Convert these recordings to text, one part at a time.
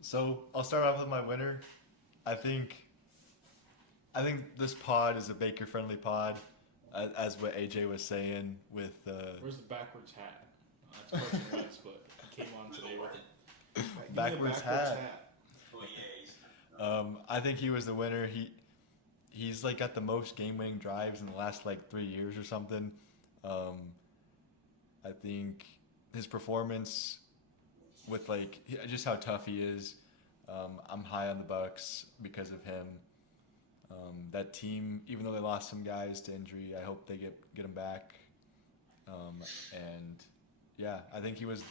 So I'll start off with my winner. I think I think this pod is a baker friendly pod, as what AJ was saying with Where's the backwards hat? That's Carson Wentz, but he came on today with it. Right, give me the backwards backwards hat. hat. I think he was the winner. He's like got the most game winning drives in the last like 3 years or something. Um, I think his performance with like just how tough he is. I'm high on the Bucks because of him. That team, even though they lost some guys to injury, I hope they get them back. And yeah, I think he was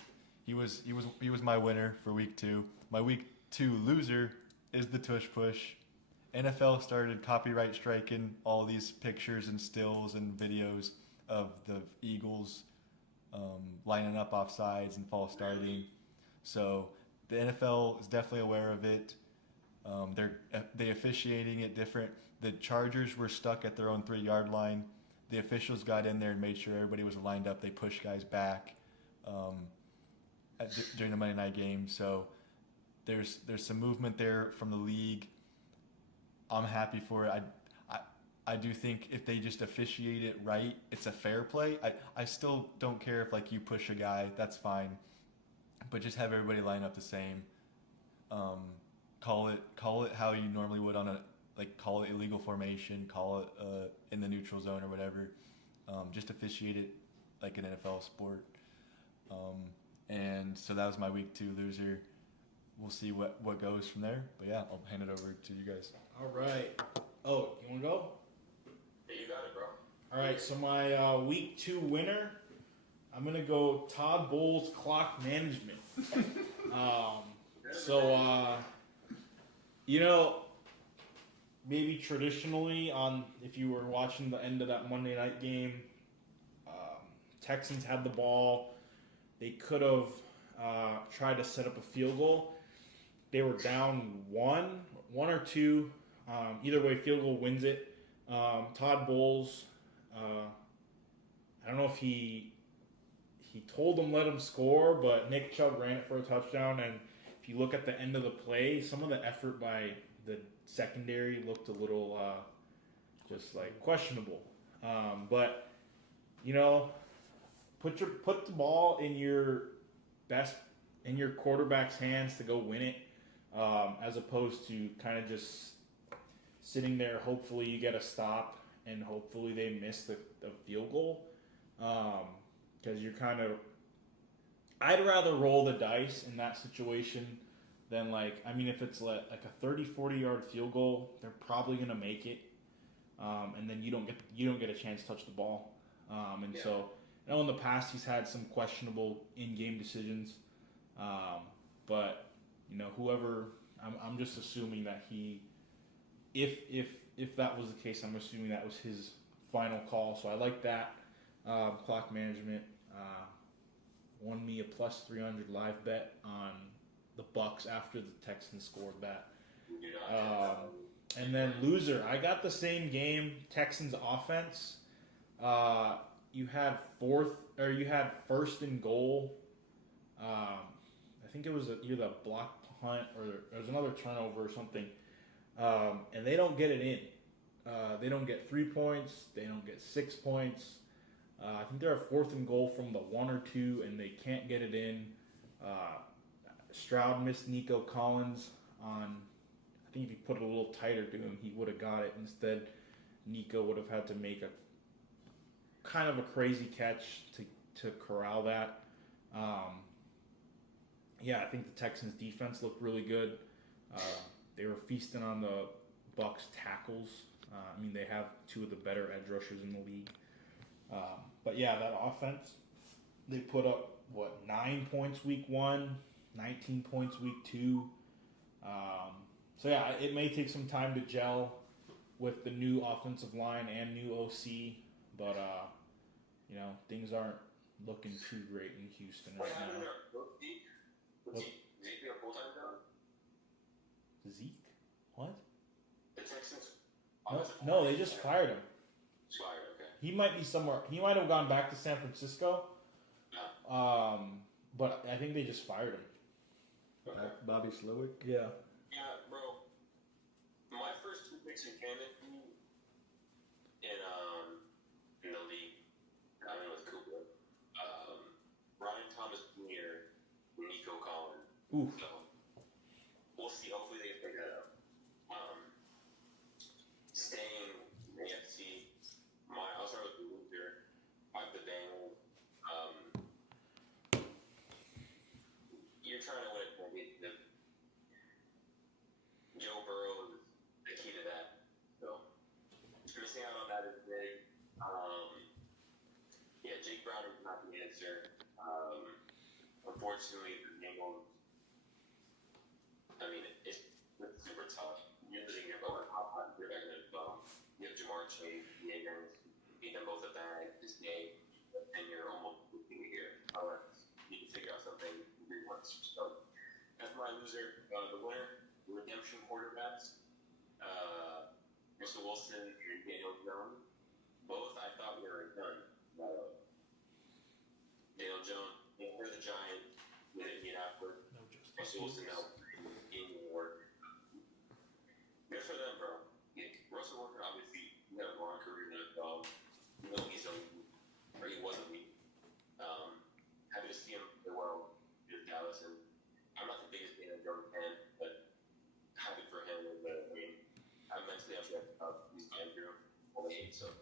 my winner for week 2. My week 2 loser is the tush push. NFL started copyright striking all these pictures and stills and videos of the Eagles lining up off sides and false starting. So the NFL is definitely aware of it. They officiating it different. The Chargers were stuck at their own 3 yard line. The officials got in there and made sure everybody was lined up. They pushed guys back um, during the Monday night game. So there's some movement there from the league. I'm happy for it. I do think if they just officiate it right, it's a fair play. I still don't care if like you push a guy, that's fine, but just have everybody line up the same. Um, call it how you normally would on a like call it illegal formation, call it in the neutral zone or whatever. Just officiate it like an NFL sport. Um, and so that was my week 2 loser. We'll see what goes from there. But yeah, I'll hand it over to you guys. All right. Oh, you want to go? Hey, you got it, bro. All right. So my week 2 winner, I'm gonna go Todd Bowles clock management. um, so you know, maybe traditionally on if you were watching the end of that Monday night game, Texans had the ball. They could have tried to set up a field goal. They were down one or two. Either way, field goal wins it. Todd Bowles, I don't know if he told them let him score, but Nick Chubb ran it for a touchdown. And if you look at the end of the play, some of the effort by the secondary looked a little just like questionable. But you know, put the ball in your best in your quarterback's hands to go win it, as opposed to kind of just sitting there. Hopefully, you get a stop, and hopefully they miss the field goal. Because you're kind of, I'd rather roll the dice in that situation than if it's like a 30-40 yard field goal, they're probably gonna make it, and then you don't get a chance to touch the ball. So I know in the past he's had some questionable in-game decisions, but whoever I'm just assuming that if that was the case, I'm assuming that was his final call. So I like that. Clock management won me a plus 300 live bet on the Bucks after the Texans scored that. And then loser, I got the same game. Texans offense. You had first and goal. I think it was either a block punt or there was another turnover or something, and they don't get it in. They don't get 3 points. They don't get 6 points. I think they're a fourth and goal from the 1 or 2, and they can't get it in. Stroud missed Nico Collins on. I think if you put it a little tighter to him, he would have got it. Instead, Nico would have had to make a kind of a crazy catch to corral that. I think the Texans defense looked really good. They were feasting on the Bucks tackles. They have two of the better edge rushers in the league. But yeah, that offense, they put up 9 points week 1, 19 points week 2. It may take some time to gel with the new offensive line and new OC, but things aren't looking too great in Houston right now. Zeke be a full-time job? Zeke? What? The Texans. No, they just fired him. Fired, okay. He might be somewhere. He might have gone back to San Francisco. Yeah. But I think they just fired him. Bobby Slowick. Yeah. Yeah, bro. My first 2 picks in fantasy in the league, I mean with Cooper, Ryan Thomas Jr., Nico Collins. Ooh. So we'll see. Hopefully they can figure that out. Staying in the AFC, I'll start with the loser. I have the Bengals. You're trying to win it. Joe Burrow is the key to that. So missing out on that is big. Yeah, Jake Browner is not the answer. Unfortunately, the Bengals. I mean, it's super tough. You're losing your top 5 quarterback in the NFL. You have Jamar Chase, Higgins, beat them both at that this game, and you're almost losing a year. You can figure out something you do once. So that's my loser. The winner, redemption quarterbacks, Russell Wilson and Daniel Jones. Both I thought were done. Daniel Jones, for the Giants, with Indianapolis. No justice. Russell Wilson now in work. Good for them, bro. Russell Wilson obviously had a long career in the NFL. You know he's elite, or he was elite. Happy to see him play well in Dallas, and I'm not the biggest Daniel Jones fan, but happy for him. I mean, I'm mentally upset about he's going through all the hate, so.